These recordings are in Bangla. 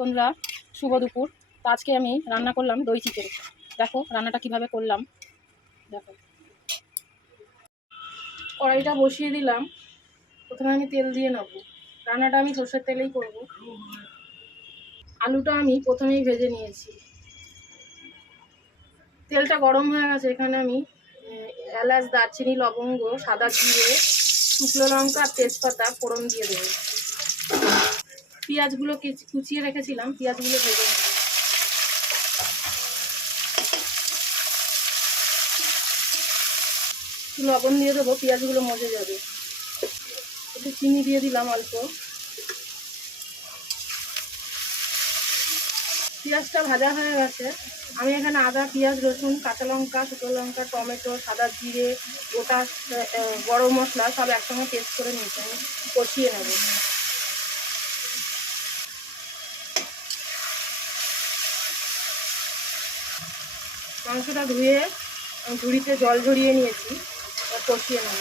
বন্ধুরা শুভ দুপুর। তো আজকে আমি রান্না করলাম দই চিকেন। দেখো রান্নাটা কিভাবে করলাম। দেখো কড়াইটা বসিয়ে দিলাম। প্রথমে আমি তেল দিয়ে নেব। রান্নাটা আমি সর্ষের তেলেই করব। আলুটা আমি প্রথমেই ভেজে নিয়েছি। তেলটা গরম হয়ে গেছে। এখানে আমি এলাচ, দারচিনি, লবঙ্গ, সাদা জিরে, শুকনো লঙ্কা, তেজপাতা ফোড়ন দিয়ে দেবো। পেঁয়াজগুলো কুচিয়ে রেখেছিলাম, পেঁয়াজগুলো ভেজে নেব। লবণ দিয়ে দেবো, পেঁয়াজগুলো মজে যাবে। একটু চিনি দিয়ে দিলাম অল্প। পেঁয়াজটা ভাজা হয়ে গেছে। আমি এখানে আদা, পেঁয়াজ, রসুন, কাঁচা লঙ্কা, শুকনো লঙ্কা, টমেটো, সাদা জিরে, গোটা গরম মশলা সব একসঙ্গে পেস্ট করে নিয়েছি। আমি কষিয়ে নেব। মাংসটা ধুয়ে ঝুড়িতে জল ঝরিয়ে নিয়েছি, কষিয়ে নেব।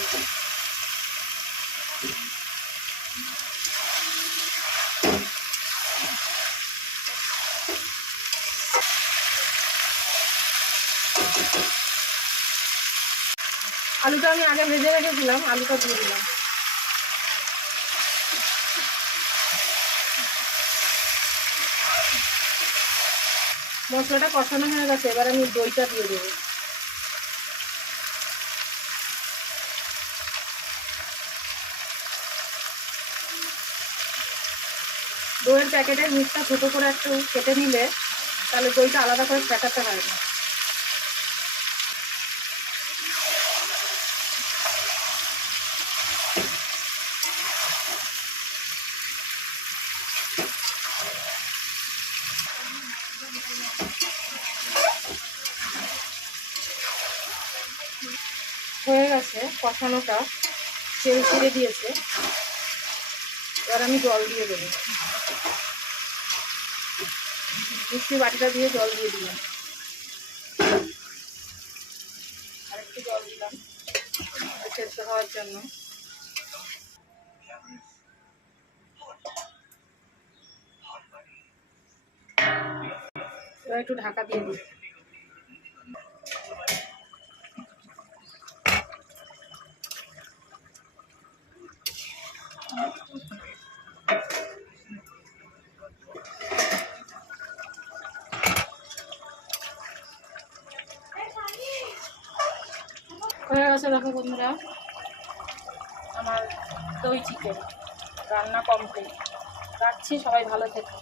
আলুটা আমি আগে ভেজে রেখেছিলাম, আলুটা দিয়ে দিলাম। মশলাটা কষানো হয়ে গেছে, এবার আমি দইটা দিয়ে দেবো। দইয়ের প্যাকেটের মুখটা ছোটো করে একটু কেটে নিলে তাহলে দইটা আলাদা করে ফেটাতে হয় না। হয়ে গেছে কষানোটা, তেল ছেড়ে দিয়েছে। এবার আমি জল দিয়ে দেবো। মিষ্টি বাটিটা দিয়ে জল দিয়ে দিলাম। আরেকটু জল দিলাম সেদ্ধ হওয়ার জন্য। এবার একটু ঢাকা দিয়ে দিই। হয়ে গেছে দেখো বন্ধুরা, আমার দই চিকেন রান্না কমপ্লিট। রাখছি, সবাই ভালো থেকো।